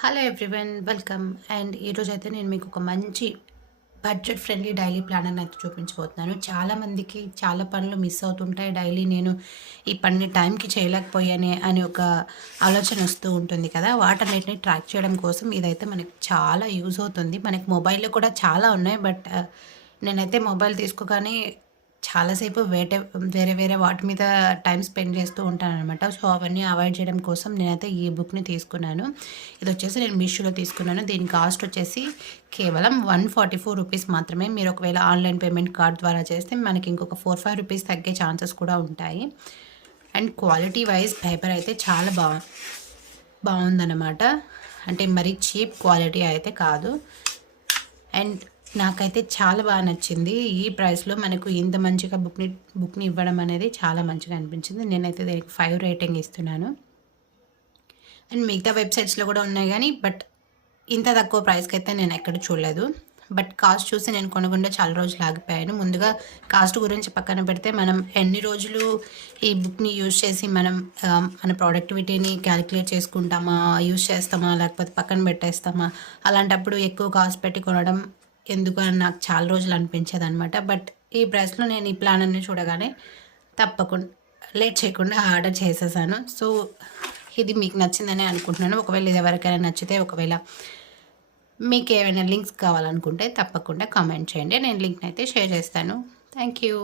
Hello everyone welcome. And ఈరోజు అయితే నేను మీకు ఒక మంచి బడ్జెట్ ఫ్రెండ్లీ డైలీ ప్లానర్ని అయితే చూపించబోతున్నాను. చాలామందికి చాలా పనులు మిస్ అవుతుంటాయి. డైలీ నేను ఈ పని టైంకి చేయలేకపోయానే అని ఒక ఆలోచన వస్తూ ఉంటుంది కదా. వాటన్నిటిని ట్రాక్ చేయడం కోసం ఇదైతే మనకి చాలా యూజ్ అవుతుంది. మనకి మొబైల్లో కూడా చాలా ఉన్నాయి. బట్ నేనైతే మొబైల్ తీసుకోగానే చాలాసేపు వేరే వేరే వాటి మీద టైం స్పెండ్ చేస్తూ ఉంటాననమాట. సో, అవన్నీ అవాయిడ్ చేయడం కోసం నేనైతే ఈ బుక్‌ని తీసుకున్నాను. ఇదొచ్చేసి నేను మీషోలో తీసుకున్నాను. దీని కాస్ట్ వచ్చేసి కేవలం 144 రూపీస్ మాత్రమే. మీరు ఒకవేళ ఆన్‌లైన్ పేమెంట్ కార్డ్ ద్వారా చేస్తే మనకి ఇంకొక 4, 5 రూపీస్ తగ్గే ఛాన్సెస్ కూడా ఉంటాయి. అండ్ క్వాలిటీ వైజ్ పేపర్ అయితే చాలా బావుందనమాట. అంటే మరీ చీప్ క్వాలిటీ అయితే కాదు. అండ్ నాకైతే చాలా బాగా నచ్చింది. ఈ ప్రైస్‌లో మనకు ఇంత మంచిగా బుక్‌ని ఇవ్వడం అనేది చాలా మంచిగా అనిపించింది. నేనైతే దీనికి 5 రేటింగ్ ఇస్తున్నాను. అండ్ మిగతా వెబ్‌సైట్స్‌లో కూడా ఉన్నాయి గానీ, బట్ ఇంత తక్కువ ప్రైస్‌కైతే నేను ఎక్కడ చూడలేదు. బట్ కాస్ట్ చూసి నేను కొనకుండా చాలా రోజులు ఆగిపోయాను. ముందుగా కాస్ట్ గురించి పక్కన పెడితే, మనం ఎన్ని రోజులు ఈ బుక్‌ని యూజ్ చేసి మనం మన ప్రొడక్టివిటీని క్యాలిక్యులేట్ చేసుకుంటామా, యూజ్ చేస్తామా, లేకపోతే పక్కన పెట్టేస్తామా, అలాంటప్పుడు ఎక్కువ కాస్ట్ పెట్టి కొనడం ఎందుకు అని నాకు చాలా రోజులు అనిపించేదనమాట. బట్ ఈ ప్రైస్‌లో నేను ఈ ప్లానర్‌ని చూడగానే తప్పకుండా లేట్ చేయకుండా ఆర్డర్ చేసేసాను. సో, ఇది మీకు నచ్చిందనే అనుకుంటున్నాను. ఒకవేళ ఇది ఎవరికైనా నచ్చితే, ఒకవేళ మీకేమైనా లింక్స్ కావాలనుకుంటే తప్పకుండా కామెంట్ చేయండి. నేను లింక్‌నైతే షేర్ చేస్తాను. Thank you.